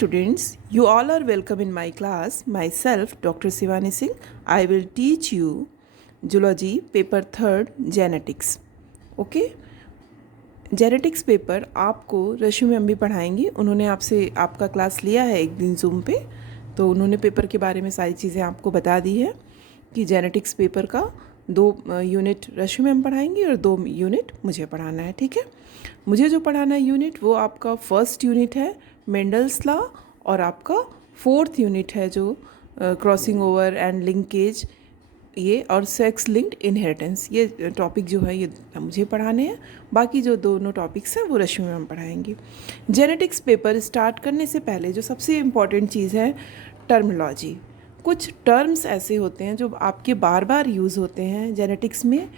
students, you all are welcome in my class. Myself, Dr. Shivani Singh. I will teach you Zoology, paper 3rd, Genetics. Okay? Genetics paper आपको रशु ma'am भी पढ़ाएंगी। उन्होंने आपका class लिया है एक दिन zoom पे, तो उन्होंने पेपर के बारे में सारी चीज़ें आपको बता दी है कि जेनेटिक्स पेपर का 2 यूनिट रशु मैम पढ़ाएंगी और 2 यूनिट मुझे पढ़ाना है। ठीक है, मुझे जो पढ़ाना है यूनिट वो आपका फर्स्ट यूनिट है मेंडल्स लॉ, और आपका 4th यूनिट है जो क्रॉसिंग ओवर एंड लिंकेज ये और सेक्स लिंक्ड इनहेरिटेंस। ये टॉपिक जो है ये मुझे पढ़ाने हैं। बाकी जो दोनों टॉपिक्स हैं वो रश्मि मैम पढ़ाएंगी। जेनेटिक्स पेपर स्टार्ट करने से पहले जो सबसे इम्पॉर्टेंट चीज़ है टर्मिनोलॉजी। कुछ टर्म्स ऐसे होते हैं जो आपके बार बार यूज़ होते हैं जेनेटिक्स में,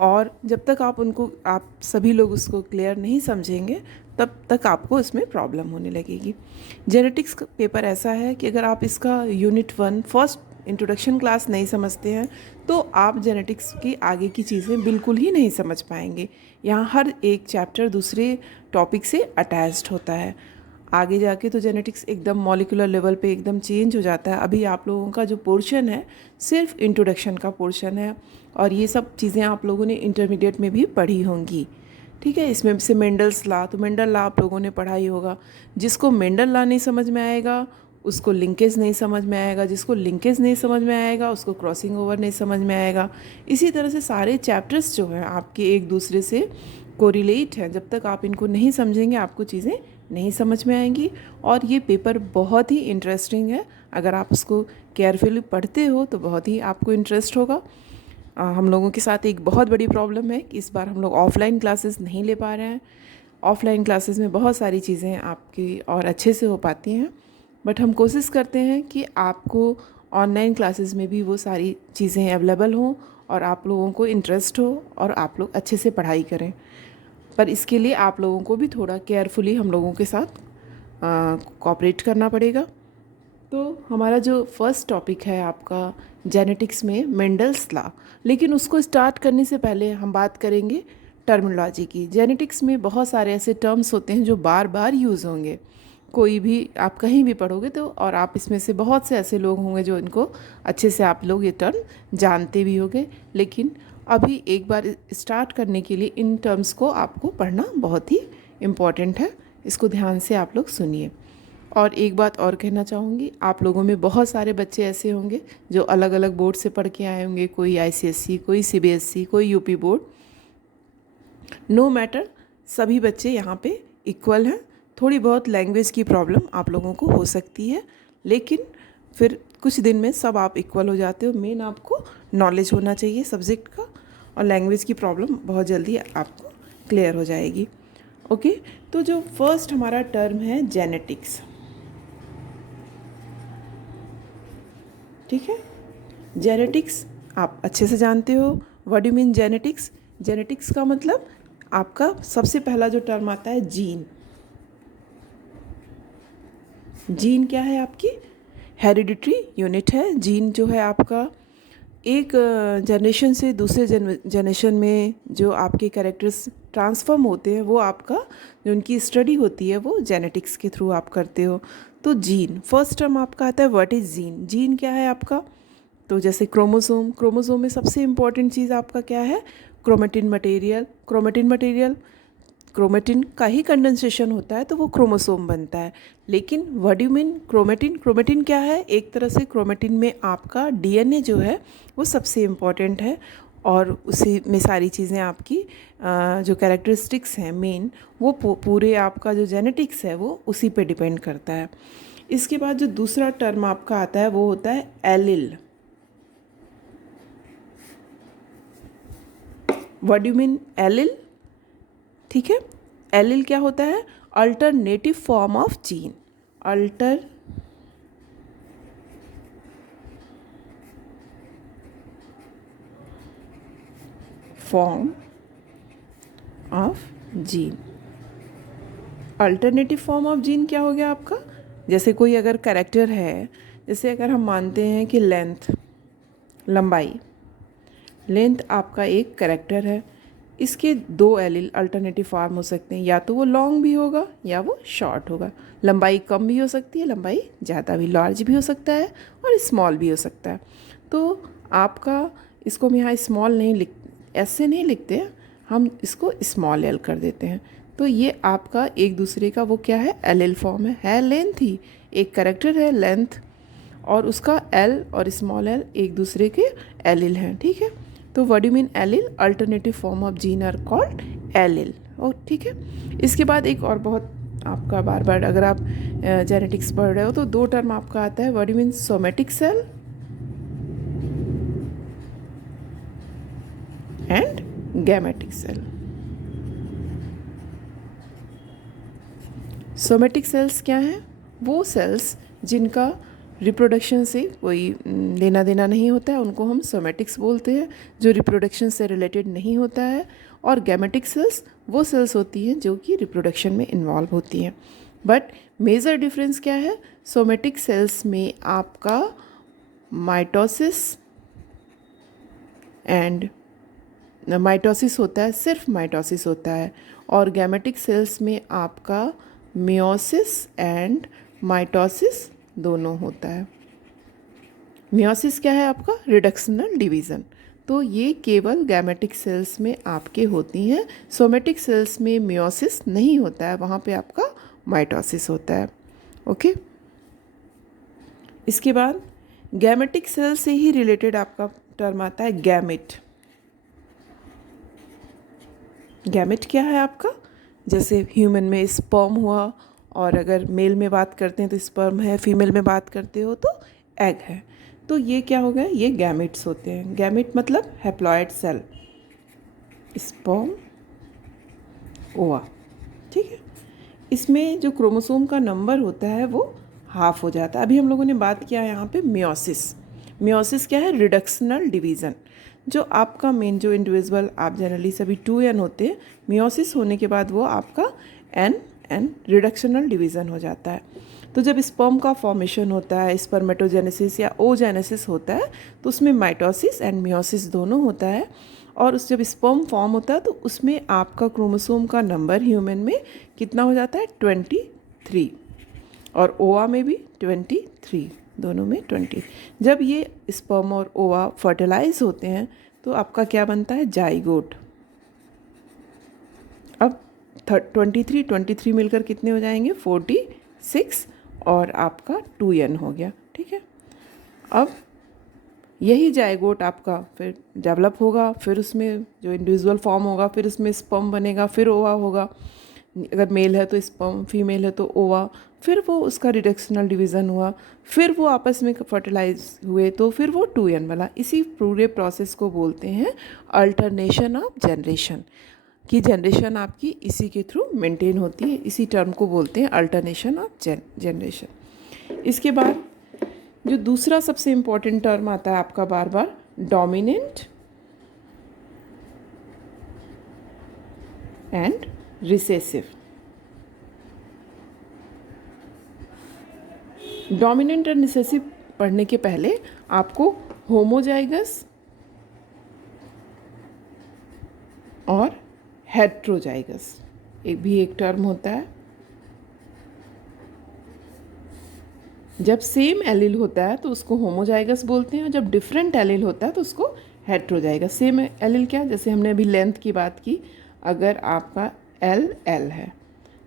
और जब तक आप सभी लोग उसको क्लियर नहीं समझेंगे तब तक आपको इसमें प्रॉब्लम होने लगेगी। जेनेटिक्स पेपर ऐसा है कि अगर आप इसका यूनिट 1 फर्स्ट इंट्रोडक्शन क्लास नहीं समझते हैं तो आप जेनेटिक्स की आगे की चीज़ें बिल्कुल ही नहीं समझ पाएंगे। यहाँ हर एक चैप्टर दूसरे टॉपिक से अटैच्ड होता है। आगे जाके तो जेनेटिक्स एकदम मॉलिक्यूलर लेवल पे एकदम चेंज हो जाता है। अभी आप लोगों का जो पोर्शन है सिर्फ इंट्रोडक्शन का पोर्शन है, और ये सब चीज़ें आप लोगों ने इंटरमीडिएट में भी पढ़ी होंगी। ठीक है, इसमें से मेंडल्स लॉ, तो मेंडल लॉ आप लोगों ने पढ़ा ही होगा। जिसको मेंडल लॉ नहीं समझ में आएगा उसको लिंकेज नहीं समझ में आएगा, जिसको लिंकेज नहीं समझ में आएगा उसको क्रॉसिंग ओवर नहीं समझ में आएगा। इसी तरह से सारे चैप्टर्स जो हैं आपके एक दूसरे से कोरिलेट हैं। जब तक आप इनको नहीं समझेंगे आपको चीज़ें नहीं समझ में आएंगी। और ये पेपर बहुत ही इंटरेस्टिंग है। अगर आप उसको केयरफुली पढ़ते हो तो बहुत ही आपको इंटरेस्ट होगा। हम लोगों के साथ एक बहुत बड़ी प्रॉब्लम है कि इस बार हम लोग ऑफलाइन क्लासेस नहीं ले पा रहे हैं। ऑफलाइन क्लासेस में बहुत सारी चीज़ें आपकी और अच्छे से हो पाती हैं, बट हम कोशिश करते हैं कि आपको ऑनलाइन क्लासेस में भी वो सारी चीज़ें अवेलेबल हों और आप लोगों को इंटरेस्ट हो और आप लोग अच्छे से पढ़ाई करें। पर इसके लिए आप लोगों को भी थोड़ा केयरफुली हम लोगों के साथ कोऑपरेट करना पड़ेगा। तो हमारा जो फर्स्ट टॉपिक है आपका जेनेटिक्स में मेंडल्स लॉ, लेकिन उसको स्टार्ट करने से पहले हम बात करेंगे टर्मिनोलॉजी की। जेनेटिक्स में बहुत सारे ऐसे टर्म्स होते हैं जो बार बार यूज़ होंगे। कोई भी आप कहीं भी पढ़ोगे तो, और आप इसमें से बहुत से ऐसे लोग होंगे जो इनको अच्छे से आप लोग ये टर्म जानते भी होंगे, लेकिन अभी एक बार स्टार्ट करने के लिए इन टर्म्स को आपको पढ़ना बहुत ही इम्पॉर्टेंट है। इसको ध्यान से आप लोग सुनिए। और एक बात और कहना चाहूँगी, आप लोगों में बहुत सारे बच्चे ऐसे होंगे जो अलग अलग बोर्ड से पढ़ के आए होंगे, कोई ICSE, कोई CBSE, कोई यूपी बोर्ड। नो मैटर, सभी बच्चे यहाँ पे इक्वल हैं। थोड़ी बहुत लैंग्वेज की प्रॉब्लम आप लोगों को हो सकती है, लेकिन फिर कुछ दिन में सब आप इक्वल हो जाते हो। मेन आपको नॉलेज होना चाहिए सब्जेक्ट का, और लैंग्वेज की प्रॉब्लम बहुत जल्दी आपको क्लियर हो जाएगी। ओके, तो जो फर्स्ट हमारा टर्म है जेनेटिक्स। ठीक है, जेनेटिक्स आप अच्छे से जानते हो। What do mean genetics? Genetics का मतलब आपका सबसे पहला जो टर्म आता है जीन। जीन क्या है? आपकी हेरिडिटरी यूनिट है। जीन जो है आपका एक जनरेशन से दूसरे जनरेशन में जो आपके कैरेक्टर्स ट्रांसफॉर्म होते हैं, वो आपका जो उनकी स्टडी होती है वो जेनेटिक्स के थ्रू आप करते हो। तो जीन फर्स्ट टर्म आपका आता है व्हाट इज़ जीन। जीन क्या है आपका? तो जैसे क्रोमोसोम, क्रोमोसोम में सबसे इम्पॉर्टेंट चीज़ आपका क्या है? Chromatin material. Chromatin material, chromatin का ही कंडेंसेशन होता है तो वो क्रोमोसोम बनता है। लेकिन what do you mean chromatin? Chromatin क्या है? एक तरह से क्रोमेटिन में आपका DNA जो है वो सबसे इम्पॉर्टेंट है, और उसी में सारी चीज़ें आपकी जो कैरेक्टरिस्टिक्स हैं मेन, वो पूरे आपका जो जेनेटिक्स है वो उसी पे डिपेंड करता है। इसके बाद जो दूसरा टर्म आपका आता है वो होता है allele. What do you mean allele? ठीक है, एलिल क्या होता है? Alternative form of gene. Alter form of gene. Alternative form of gene क्या हो गया आपका? जैसे कोई अगर कैरेक्टर है, जैसे अगर हम मानते हैं कि लेंथ, लंबाई, लेंथ आपका एक कैरेक्टर है। इसके दो एलिल अल्टरनेटिव फॉर्म हो सकते हैं, या तो वो लॉन्ग भी होगा या वो शॉर्ट होगा। लंबाई कम भी हो सकती है, लंबाई ज़्यादा भी, लार्ज भी हो सकता है और स्मॉल भी हो सकता है। तो आपका इसको हम यहाँ स्मॉल नहीं लिख, ऐसे नहीं लिखते हैं, हम इसको स्मॉल एल कर देते हैं। तो ये आपका एक दूसरे का वो क्या है, एलिल फॉर्म है लेंथ ही, एक कैरेक्टर है लेंथ और उसका एल और स्मॉल एल एक दूसरे के एलिल हैं, ठीक है। तो what do mean allele, alternative form of gene are called allele. ओ ठीक है। इसके बाद एक और बहुत आपका बार बार अगर आप जेनेटिक्स पढ़ रहे हो तो दो टर्म आपका आता है, what do mean somatic cell and gametic cell. Somatic cells क्या हैं, वो सेल्स जिनका रिप्रोडक्शन से कोई लेना देना नहीं होता है, उनको हम सोमेटिक्स बोलते हैं, जो रिप्रोडक्शन से रिलेटेड नहीं होता है। और गैमेटिक सेल्स वो सेल्स होती हैं जो कि रिप्रोडक्शन में इन्वॉल्व होती हैं। बट मेजर डिफरेंस क्या है, सोमेटिक सेल्स में आपका माइटोसिस एंड माइटोसिस होता है, सिर्फ माइटोसिस होता है, और गैमेटिक सेल्स में आपका मियोसिस एंड माइटोसिस दोनों होता है। मियोसिस क्या है आपका, रिडक्शनल डिवीज़न। तो ये केवल गैमेटिक सेल्स में आपके होती हैं, सोमेटिक सेल्स में मियोसिस नहीं होता है, वहाँ पे आपका माइटोसिस होता है। ओके। इसके बाद गैमेटिक सेल से ही रिलेटेड आपका टर्म आता है गैमेट। गैमेट क्या है आपका, जैसे ह्यूमन में स्पर्म हुआ, और अगर मेल में बात करते हैं तो स्पर्म है, फीमेल में बात करते हो तो एग है। तो ये क्या हो गया, ये गैमेट्स होते हैं। गैमेट मतलब हैप्लॉइड सेल, स्पर्म, ओवा, ठीक है। इसमें जो क्रोमोसोम का नंबर होता है वो हाफ हो जाता है। अभी हम लोगों ने बात किया यहाँ पे मियोसिस। मियोसिस क्या है, रिडक्शनल डिवीज़न। जो आपका मेन जो इंडिविजुअल आप जनरली सभी 2n होते हैं, मियोसिस होने के बाद वो आपका n रिडक्शनल डिवीज़न हो जाता है। तो जब स्पर्म का फॉर्मेशन होता है, स्पर्मेटोजेनेसिस या ओजेनेसिस होता है, तो उसमें माइटोसिस एंड मियोसिस दोनों होता है। और उस जब स्पर्म फॉर्म होता है तो उसमें आपका क्रोमोसोम का नंबर ह्यूमन में कितना हो जाता है, 23, और ओवा में भी 23, दोनों में 20। जब ये स्पर्म और ओवा फर्टिलाइज होते हैं तो आपका क्या बनता है, जाइगोट। अब 23 मिलकर कितने हो जाएंगे, 46, और आपका 2n हो गया, ठीक है। अब यही जाइगोट आपका फिर डेवलप होगा, फिर उसमें जो इंडिविजुअल फॉर्म होगा, फिर उसमें स्पर्म बनेगा, फिर ओवा होगा, अगर मेल है तो स्पर्म, फीमेल है तो ओवा, फिर वो उसका रिडक्शनल डिवीज़न हुआ, फिर वो आपस में फर्टिलाइज हुए तो फिर वो 2n बना। इसी पूरे प्रोसेस को बोलते हैं अल्टरनेशन ऑफ जनरेशन, कि जनरेशन आपकी इसी के थ्रू मेंटेन होती है। इसी टर्म को बोलते हैं अल्टरनेशन ऑफ जनरेशन। इसके बाद जो दूसरा सबसे इम्पॉर्टेंट टर्म आता है आपका बार बार, dominant and recessive. Dominant and recessive पढ़ने के पहले आपको होमोजाइगस और हेट्रोजाइगस एक टर्म होता है। जब सेम एलील होता है तो उसको होमोजाइगस बोलते हैं, और जब डिफरेंट एलील होता है तो उसको हेट्रोजाइगस। सेम एलील क्या, जैसे हमने अभी लेंथ की बात की, अगर आपका एल है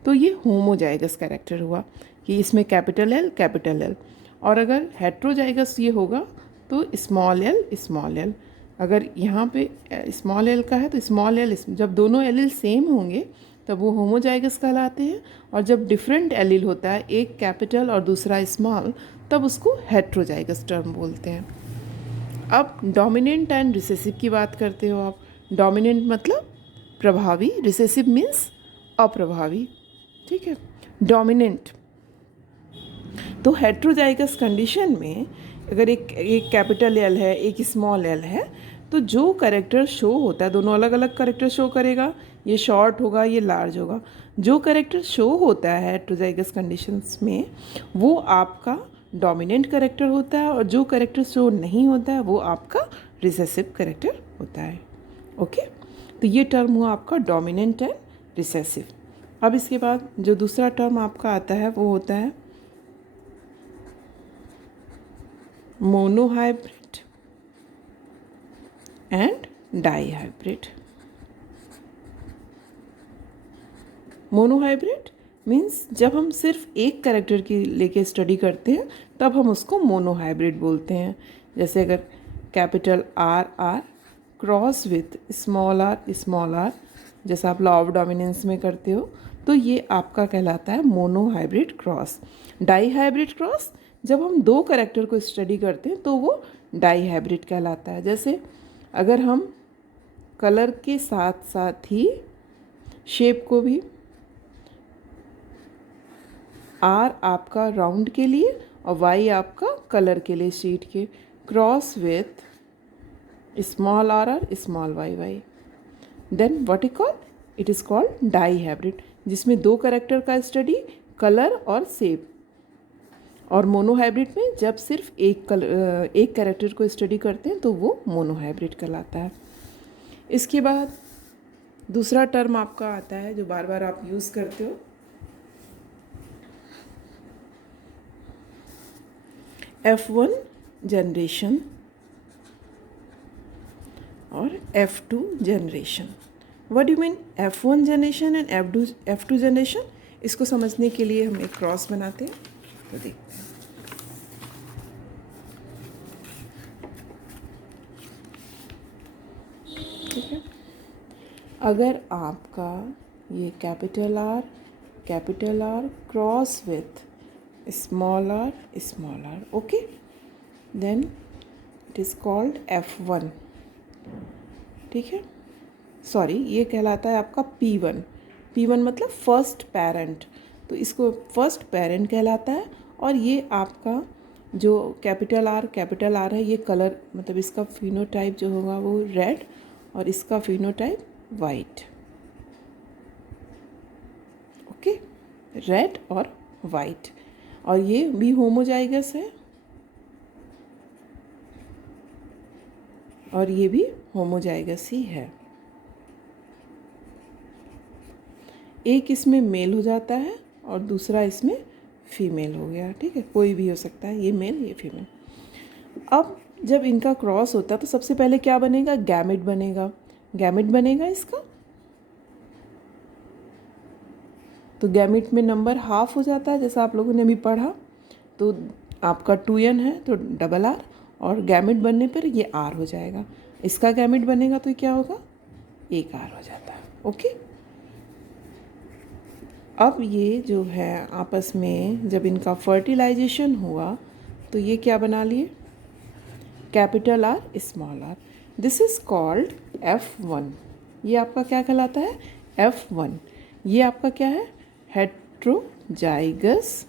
तो ये होमोजाइगस कैरेक्टर हुआ कि इसमें कैपिटल एल, और अगर हेट्रोजाइगस ये होगा तो स्मॉल एल। अगर यहाँ पे स्मॉल एल का है तो स्मॉल एल, जब दोनों एलील सेम होंगे तब वो होमोजाइगस कहलाते हैं, और जब डिफरेंट एलील होता है, एक कैपिटल और दूसरा स्मॉल, तब उसको हेट्रोजाइगस टर्म बोलते हैं। अब डोमिनेंट एंड रिसेसिव की बात करते हो आप। डोमिनेंट मतलब प्रभावी, रिसेसिव मीन्स अप्रभावी, ठीक है। डोमिनेंट तो हेट्रोजाइगस कंडीशन में अगर एक कैपिटल एल है, एक स्मॉल एल है, तो जो कैरेक्टर शो होता है, दोनों अलग अलग कैरेक्टर शो करेगा, ये शॉर्ट होगा, ये लार्ज होगा। जो कैरेक्टर शो होता है हेट्रोजाइगस कंडीशंस में वो आपका डोमिनेंट कैरेक्टर होता है, और जो कैरेक्टर शो नहीं होता है वो आपका रिसेसिव कैरेक्टर होता है। ओके, तो ये टर्म हुआ आपका डोमिनेंट एंड रिसेसिव। अब इसके बाद जो दूसरा टर्म आपका आता है वो होता है monohybrid and dihybrid. Monohybrid means जब हम सिर्फ एक कैरेक्टर की लेके स्टडी करते हैं तब हम उसको मोनोहाइब्रिड बोलते हैं। जैसे अगर capital R R cross with small R, जैसा आप लॉ ऑफ डोमिनेंस में करते हो, तो ये आपका कहलाता है मोनोहाइब्रिड क्रॉस। डाईहाइब्रिड क्रॉस जब हम दो कैरेक्टर को स्टडी करते हैं तो वो डाईहाइब्रिड कहलाता है। जैसे अगर हम कलर के साथ साथ ही शेप को भी, आर आपका राउंड के लिए और वाई आपका कलर के लिए शीट के, cross with small R small Y, then what is called, it is called dihybrid, जिसमें दो कैरेक्टर का स्टडी कलर और शेप। और मोनोहाइब्रिड में जब सिर्फ एक कैरेक्टर को स्टडी करते हैं तो वो मोनोहाइब्रिड कहलाता है। इसके बाद दूसरा टर्म आपका आता है जो बार बार आप यूज़ करते हो, F1 जनरेशन और F2 generation. What do mean F1 generation and F2 generation? इसको समझने के लिए हम एक क्रॉस बनाते हैं, तो देखते हैं। ठीक है, अगर आपका ये capital R cross with small R, okay, then it is called F1। ठीक है, सॉरी, ये कहलाता है आपका P1 मतलब फर्स्ट पेरेंट, तो इसको फर्स्ट पेरेंट कहलाता है। और ये आपका जो कैपिटल आर है, ये कलर मतलब इसका फिनोटाइप जो होगा वो रेड और इसका फिनोटाइप वाइट। ओके, रेड और वाइट, और ये भी होमोजाइगस है और ये भी होमोजाइगस ही है। एक इसमें मेल हो जाता है और दूसरा इसमें फीमेल हो गया। ठीक है, कोई भी हो सकता है, ये मेल ये फीमेल। अब जब इनका क्रॉस होता है तो सबसे पहले क्या बनेगा, गैमेट बनेगा इसका। तो गैमेट में नंबर हाफ हो जाता है, जैसा आप लोगों ने अभी पढ़ा। तो आपका 2n है तो डबल आर, और गैमेट बनने पर ये आर हो जाएगा। इसका गैमेट बनेगा तो क्या होगा, एक आर हो जाता है। ओके, अब ये जो है आपस में जब इनका फर्टिलाइजेशन हुआ तो ये क्या बना लिए, capital R small R. This is called F1। ये आपका क्या कहलाता है, F1। ये आपका क्या है, हेट्रोजाइगस।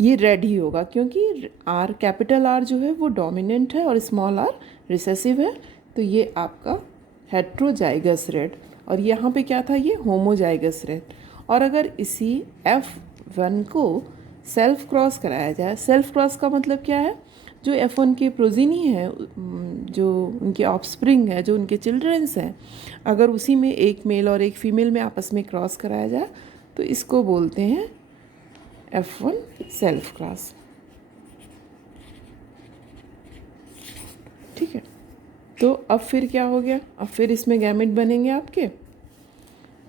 ये रेड ही होगा क्योंकि आर, कैपिटल आर जो है वो डोमिनेंट है और स्मॉल आर रिसेसिव है, तो ये आपका हेट्रोजाइगस रेड। और यहाँ पे क्या था, ये होमोजाइगस रेड। और अगर इसी F1 को सेल्फ क्रॉस कराया जाए, सेल्फ क्रॉस का मतलब क्या है, जो F1 के प्रोजीनी है, जो उनके ऑफस्प्रिंग है, जो उनके चिल्ड्रंस हैं, अगर उसी में एक मेल और एक फीमेल में आपस में क्रॉस कराया जाए तो इसको बोलते हैं F1 सेल्फ क्रॉस। ठीक है, तो अब फिर क्या हो गया, अब फिर इसमें गैमेट बनेंगे आपके।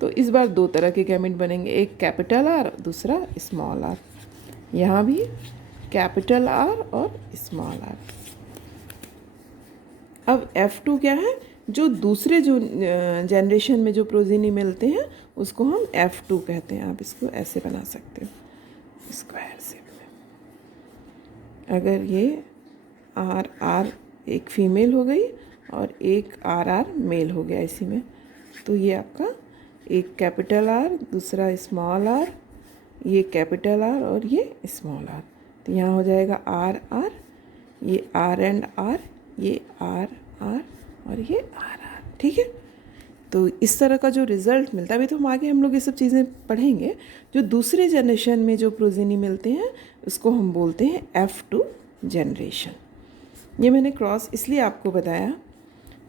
तो इस बार दो तरह के गैमेट बनेंगे, एक कैपिटल आर, दूसरा स्मॉल आर। यहाँ भी कैपिटल आर और स्मॉल आर। अब F2 क्या है, जो दूसरे जो जनरेशन में जो प्रोजीनी मिलते हैं उसको हम F2 कहते हैं। आप इसको ऐसे बना सकते हो स्क्वायर शेप में। अगर ये आर आर एक फीमेल हो गई और एक आर आर मेल हो गया इसी में, तो ये आपका एक कैपिटल आर, दूसरा स्मॉल आर, ये कैपिटल आर और ये स्मॉल आर। तो यहाँ हो जाएगा आर आर, ये आर एंड आर, ये आर आर और ये आर आर। ठीक है, तो इस तरह का जो रिज़ल्ट मिलता है, अभी तो हम लोग ये सब चीज़ें पढ़ेंगे। जो दूसरे जनरेशन में जो प्रोजीनी मिलते हैं उसको हम बोलते हैं F2 जनरेशन। ये मैंने क्रॉस इसलिए आपको बताया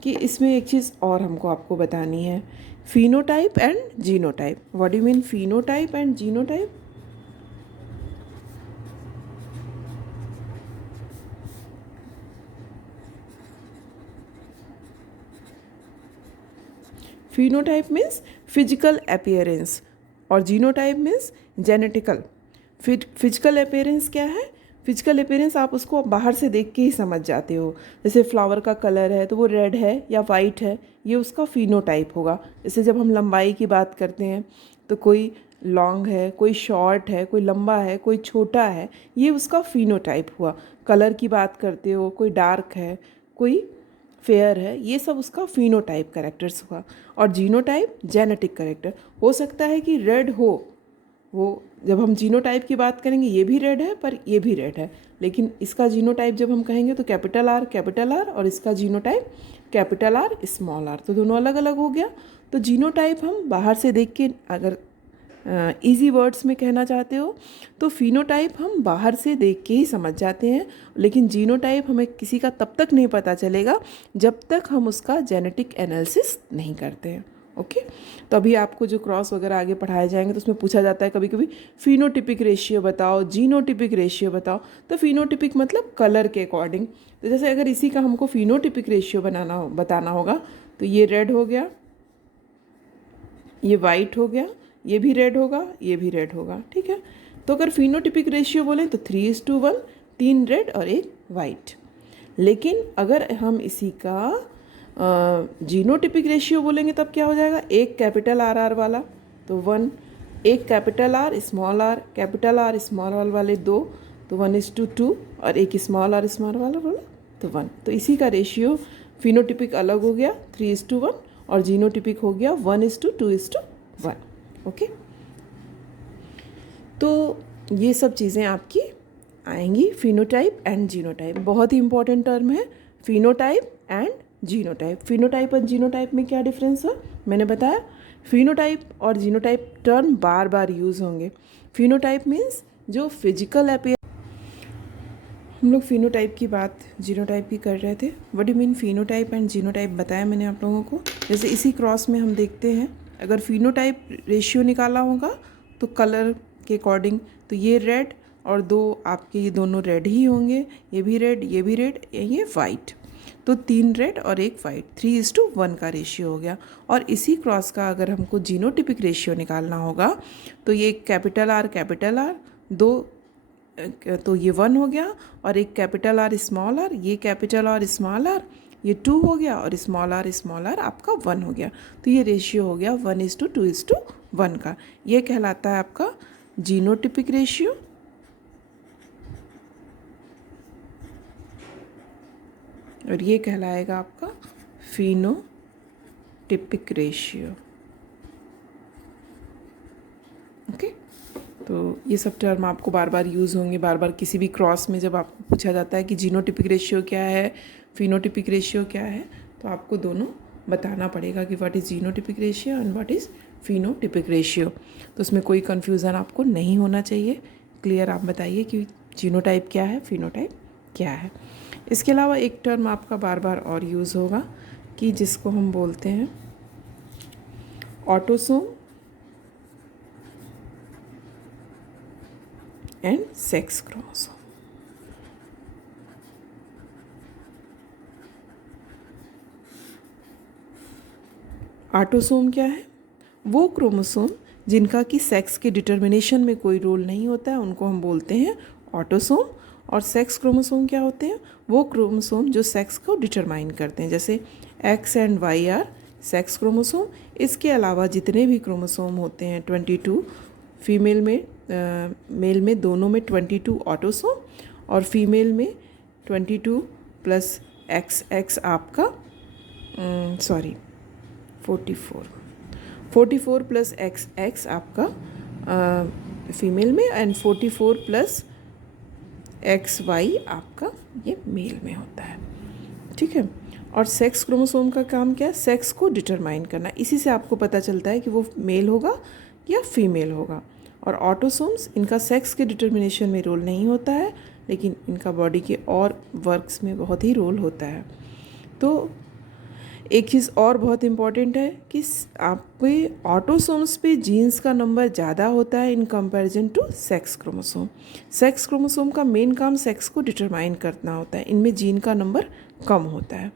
कि इसमें एक चीज़ और हमको आपको बतानी है, phenotype and genotype. What do you mean phenotype and genotype? Phenotype means physical appearance और genotype means genetical. Physical appearance क्या है? फिजिकल अपीयरेंस आप उसको बाहर से देख के ही समझ जाते हो। जैसे फ्लावर का कलर है तो वो रेड है या वाइट है, ये उसका फिनोटाइप होगा। जैसे जब हम लंबाई की बात करते हैं तो कोई लॉन्ग है, कोई शॉर्ट है, कोई लंबा है, कोई छोटा है, ये उसका फिनोटाइप हुआ। कलर की बात करते हो, कोई डार्क है, कोई फेयर है, ये सब उसका फिनोटाइप कैरेक्टर्स हुआ। और जीनोटाइप जेनेटिक कैरेक्टर। हो सकता है कि रेड हो, वो जब हम जीनोटाइप की बात करेंगे ये भी रेड है पर ये भी रेड है, लेकिन इसका जीनोटाइप जब हम कहेंगे तो कैपिटल आर, और इसका genotype capital R small R, तो दोनों अलग अलग हो गया। तो जीनोटाइप हम बाहर से देख के, अगर इजी वर्ड्स में कहना चाहते हो तो फिनोटाइप हम बाहर से देख के ही समझ जाते हैं, लेकिन जीनोटाइप हमें किसी का तब तक नहीं पता चलेगा जब तक हम उसका जेनेटिक एनालिसिस नहीं करते हैं। ओके, तो अभी आपको जो क्रॉस वगैरह आगे पढ़ाए जाएंगे तो उसमें पूछा जाता है कभी कभी फिनोटिपिक रेशियो बताओ, जीनोटिपिक रेशियो बताओ। तो फिनोटिपिक मतलब कलर के अकॉर्डिंग। तो जैसे अगर इसी का हमको फिनोटिपिक रेशियो बताना होगा तो ये रेड हो गया, ये वाइट हो गया, ये भी रेड होगा, ये भी रेड होगा, ठीक है। तो अगर फिनोटिपिक रेशियो बोलें तो 3:1, 3 रेड और 1 वाइट। लेकिन अगर हम इसी का जीनोटिपिक रेशियो बोलेंगे तब क्या हो जाएगा, एक कैपिटल आर वाला तो 1, एक capital R small R, capital R small R वाले 2, तो 1:2, और एक स्मॉल आर स्मॉल वाला बोला तो 1। तो इसी का रेशियो फिनोटिपिक अलग हो गया 3:1 और जीनोटिपिक हो गया 1:2:1। ओके, तो ये सब चीज़ें आपकी आएंगी, फिनोटाइप एंड जीनोटाइप। बहुत ही इंपॉर्टेंट टर्म है फिनोटाइप एंड जीनोटाइप। फिनोटाइप और जीनोटाइप में क्या डिफरेंस है मैंने बताया। फिनोटाइप और जीनोटाइप टर्म बार बार यूज़ होंगे। फिनोटाइप मीन्स जो फिजिकल अपीयर, हम लोग फिनोटाइप की बात जीनोटाइप की कर रहे थे। What do mean phenotype and genotype बताया मैंने आप लोगों को। जैसे इसी क्रॉस में हम देखते हैं, अगर फिनोटाइप रेशियो निकाला होगा तो कलर के अकॉर्डिंग, तो ये रेड और 2 आपके, ये दोनों रेड ही होंगे, ये भी रेड, ये भी रेड, ये वाइट, तो 3 रेड और 1 वाइट, 3:1 का रेशियो हो गया। और इसी क्रॉस का अगर हमको जीनोटिपिक रेशियो निकालना होगा तो ये कैपिटल आर 2, तो ये 1 हो गया, और एक कैपिटल आर स्मॉल आर, ये कैपिटल आर स्मॉल आर, ये 2 हो गया, और स्मॉल आर आपका 1 हो गया। तो ये रेशियो हो गया 1:2:1 का। ये कहलाता है आपका जीनोटिपिक रेशियो। और ये कहलाएगा आपका फिनोटिपिक रेशियो। ओके, तो ये सब टर्म आपको बार बार यूज़ होंगे। बार बार किसी भी क्रॉस में जब आपको पूछा जाता है कि जीनोटिपिक रेशियो क्या है, फिनोटिपिक रेशियो क्या है, तो आपको दोनों बताना पड़ेगा कि what is genotypic ratio and what is phenotypic ratio. तो उसमें कोई कन्फ्यूज़न आपको नहीं होना चाहिए। क्लियर आप बताइए कि जीनोटाइप क्या है, फिनोटाइप क्या है। इसके अलावा एक टर्म आपका बार बार और यूज़ होगा कि जिसको हम बोलते हैं autosome and sex chromosome. Autosome क्या है? वो क्रोमोसोम जिनका कि सेक्स के डिटर्मिनेशन में कोई रोल नहीं होता है, उनको हम बोलते हैं ऑटोसोम। और सेक्स क्रोमोसोम क्या होते हैं? वो क्रोमोसोम जो सेक्स को डिटरमाइन करते हैं, जैसे X and Y are sex chromosome. इसके अलावा जितने भी क्रोमोसोम होते हैं 22, फीमेल में मेल में दोनों में 22 ऑटोसोम, और फीमेल में 22 प्लस एक्स आपका 44 प्लस एक्स आपका फीमेल में, एंड 44 प्लस XY आपका ये मेल में होता है, ठीक है। और सेक्स क्रोमोसोम का काम क्या है? सेक्स को डिटरमाइन करना। इसी से आपको पता चलता है कि वो मेल होगा या फीमेल होगा। और ऑटोसोम्स, इनका सेक्स के डिटर्मिनेशन में रोल नहीं होता है, लेकिन इनका बॉडी के और वर्क्स में बहुत ही रोल होता है। तो एक चीज़ और बहुत इम्पॉर्टेंट है कि आपके ऑटोसोम्स पे जीन्स का नंबर ज़्यादा होता है in comparison to sex chromosome. Sex chromosome का मेन काम सेक्स को डिटरमाइन करना होता है, इनमें जीन का नंबर कम होता है।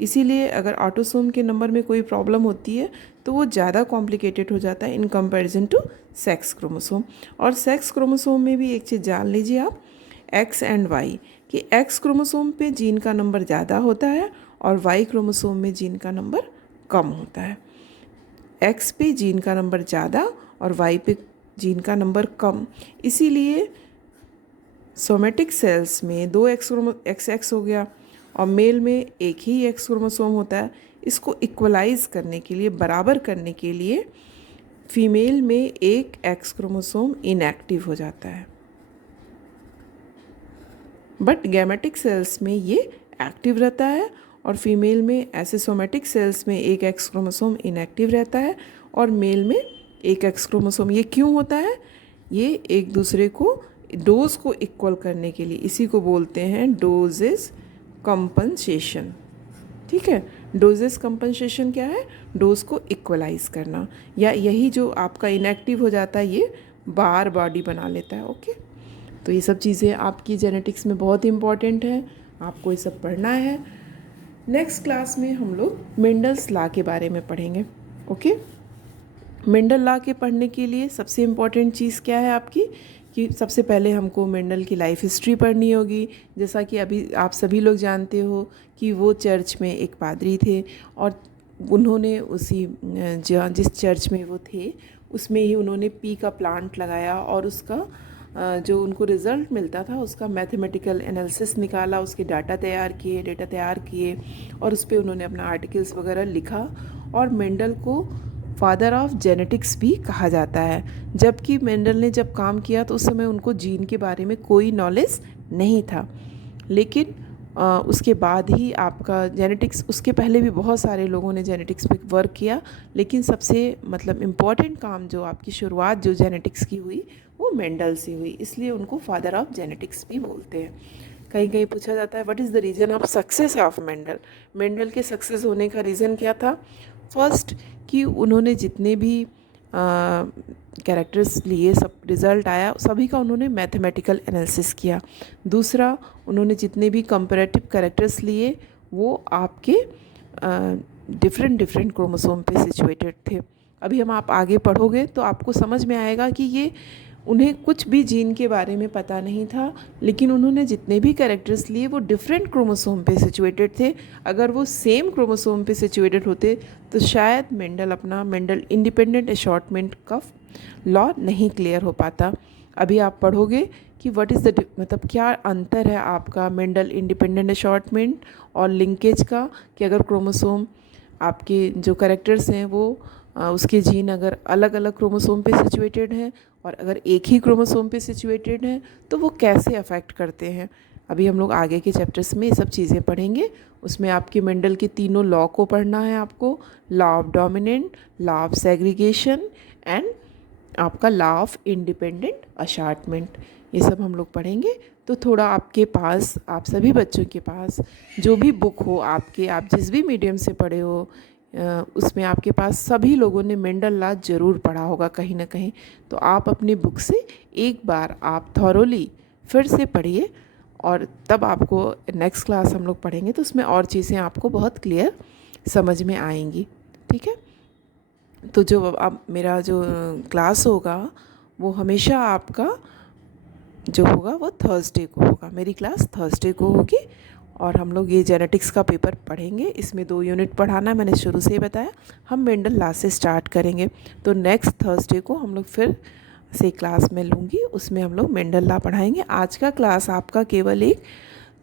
इसीलिए अगर ऑटोसोम के नंबर में कोई प्रॉब्लम होती है तो वो ज़्यादा कॉम्प्लिकेटेड हो जाता है in comparison to sex chromosome. और सेक्स क्रोमोसोम में भी एक चीज़ जान लीजिए आप, एक्स एंड वाई, कि एक्स क्रोमोसोम पे जीन का नंबर ज़्यादा होता है और वाई क्रोमोसोम में जीन का नंबर कम होता है। एक्स पे जीन का नंबर ज़्यादा और वाई पे जीन का नंबर कम। इसीलिए सोमेटिक सेल्स में दो एक्स हो गया और मेल में एक ही एक्स क्रोमोसोम होता है। इसको इक्वलाइज करने के लिए, बराबर करने के लिए, फीमेल में एक एक्स क्रोमोसोम इनएक्टिव हो जाता है, बट गैमेटिक सेल्स में ये एक्टिव रहता है और फीमेल में, ऐसे सोमेटिक सेल्स में एक एक्स क्रोमोसोम इनएक्टिव रहता है और मेल में एक एक्स क्रोमोसोम। ये क्यों होता है? ये एक दूसरे को डोज को इक्वल करने के लिए, इसी को बोलते हैं डोजेस कंपनसेशन। ठीक है, डोजेस कंपनसेशन क्या है? डोज को इक्वलाइज करना, या यही जो आपका इनएक्टिव हो जाता है ये बार बॉडी बना लेता है। ओके, तो ये सब चीज़ें आपकी जेनेटिक्स में बहुत इंपॉर्टेंट है, आपको ये सब पढ़ना है। नेक्स्ट क्लास में हम लोग मेंडल्स लॉ के बारे में पढ़ेंगे। ओके, मेंडल लॉ के पढ़ने के लिए सबसे इम्पॉर्टेंट चीज़ क्या है आपकी, कि सबसे पहले हमको मेंडल की लाइफ हिस्ट्री पढ़नी होगी। जैसा कि अभी आप सभी लोग जानते हो कि वो चर्च में एक पादरी थे और उन्होंने जिस चर्च में वो थे उसमें ही उन्होंने पी का प्लांट लगाया और उसका जो उनको रिज़ल्ट मिलता था उसका मैथमेटिकल एनालिसिस निकाला, उसके डेटा तैयार किए और उस पर उन्होंने अपना आर्टिकल्स वगैरह लिखा। और मेंडल को फादर ऑफ जेनेटिक्स भी कहा जाता है। जबकि मेंडल ने जब काम किया तो उस समय उनको जीन के बारे में कोई नॉलेज नहीं था, लेकिन उसके बाद ही आपका जेनेटिक्स, उसके पहले भी बहुत सारे लोगों ने जेनेटिक्स पे वर्क किया, लेकिन सबसे मतलब इम्पॉर्टेंट काम जो आपकी शुरुआत जो जेनेटिक्स की हुई वो मेंडल से हुई, इसलिए उनको फादर ऑफ जेनेटिक्स भी बोलते हैं। कहीं कहीं पूछा जाता है what is the reason of success of Mendel. Mendel के सक्सेस होने का रीज़न क्या था? फर्स्ट, कि उन्होंने जितने भी कैरेक्टर्स लिए, सब रिज़ल्ट आया सभी का उन्होंने मैथमेटिकल एनालिसिस किया। दूसरा, उन्होंने जितने भी कंपैरेटिव कैरेक्टर्स लिए वो आपके डिफरेंट क्रोमोसोम पे सिचुएटेड थे। अभी हम आप आगे पढ़ोगे तो आपको समझ में आएगा कि ये उन्हें कुछ भी जीन के बारे में पता नहीं था, लेकिन उन्होंने जितने भी कैरेक्टर्स लिए वो डिफरेंट क्रोमोसोम पे सिचुएटेड थे। अगर वो सेम क्रोमोसोम पे सिचुएटेड होते तो शायद मेंडल इंडिपेंडेंट असॉर्टमेंट का लॉ नहीं क्लियर हो पाता। अभी आप पढ़ोगे कि व्हाट इज़ द मतलब क्या अंतर है आपका मेंडल इंडिपेंडेंट असॉर्टमेंट और लिंकेज का, कि अगर क्रोमोसोम आपके जो कैरेक्टर्स हैं वो उसके जीन अगर अलग अलग क्रोमोसोम पे सिचुएटेड हैं और अगर एक ही क्रोमोसोम पे सिचुएटेड हैं तो वो कैसे अफेक्ट करते हैं। अभी हम लोग आगे के चैप्टर्स में ये सब चीज़ें पढ़ेंगे। उसमें आपके मेंडल के तीनों लॉ को पढ़ना है आपको, law of dominant, law of segregation and आपका लॉ ऑफ इंडिपेंडेंट असॉर्टमेंट, ये सब हम लोग पढ़ेंगे। तो थोड़ा आपके पास, आप सभी बच्चों के पास जो भी बुक हो आपके, आप जिस भी मीडियम से पढ़े हो उसमें आपके पास सभी लोगों ने मेंडल लॉ ज़रूर पढ़ा होगा कहीं ना कहीं। तो आप अपनी बुक से एक बार आप थॉरोली फिर से पढ़िए और तब आपको नेक्स्ट क्लास हम लोग पढ़ेंगे तो उसमें और चीज़ें आपको बहुत क्लियर समझ में आएंगी। ठीक है, तो जो अब मेरा जो क्लास होगा वो हमेशा आपका जो होगा वो थर्सडे को होगा, मेरी क्लास थर्सडे को होगी और हम लोग ये जेनेटिक्स का पेपर पढ़ेंगे। इसमें 2 यूनिट पढ़ाना है, मैंने शुरू से ही बताया। हम मेंडल लॉ से स्टार्ट करेंगे, तो नेक्स्ट थर्सडे को हम लोग फिर से क्लास में लूँगी, उसमें हम लोग मेंडल लॉ पढ़ाएंगे। आज का क्लास आपका केवल एक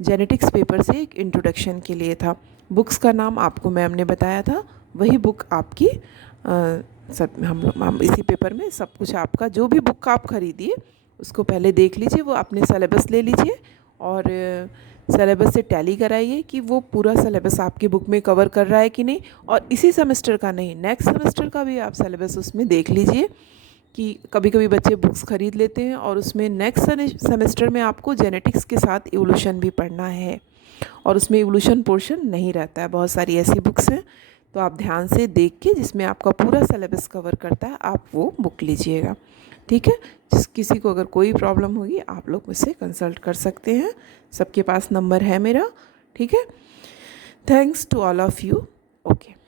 जेनेटिक्स पेपर से एक इंट्रोडक्शन के लिए था। बुक्स का नाम आपको मैम ने बताया था, वही बुक आपकी सब हम इसी पेपर में सब कुछ आपका, जो भी बुक आप खरीदिए उसको पहले देख लीजिए, वो अपने सिलेबस ले लीजिए और सिलेबस से टैली कराइए कि वो पूरा सिलेबस आपकी बुक में कवर कर रहा है कि नहीं। और इसी सेमेस्टर का नहीं, नेक्स्ट सेमेस्टर का भी आप सिलेबस उसमें देख लीजिए, कि कभी कभी बच्चे बुक्स खरीद लेते हैं और उसमें नेक्स्ट सेमेस्टर में आपको जेनेटिक्स के साथ इवोल्यूशन भी पढ़ना है और उसमें इवोल्यूशन पोर्शन नहीं रहता है। बहुत सारी ऐसी बुक्स हैं तो आप ध्यान से देख के, जिसमें आपका पूरा सिलेबस कवर करता है, आप वो बुक लीजिएगा। ठीक है, जिस किसी को अगर कोई प्रॉब्लम होगी आप लोग मुझसे कंसल्ट कर सकते हैं, सबके पास नंबर है मेरा। ठीक है, thanks to all of you. Okay.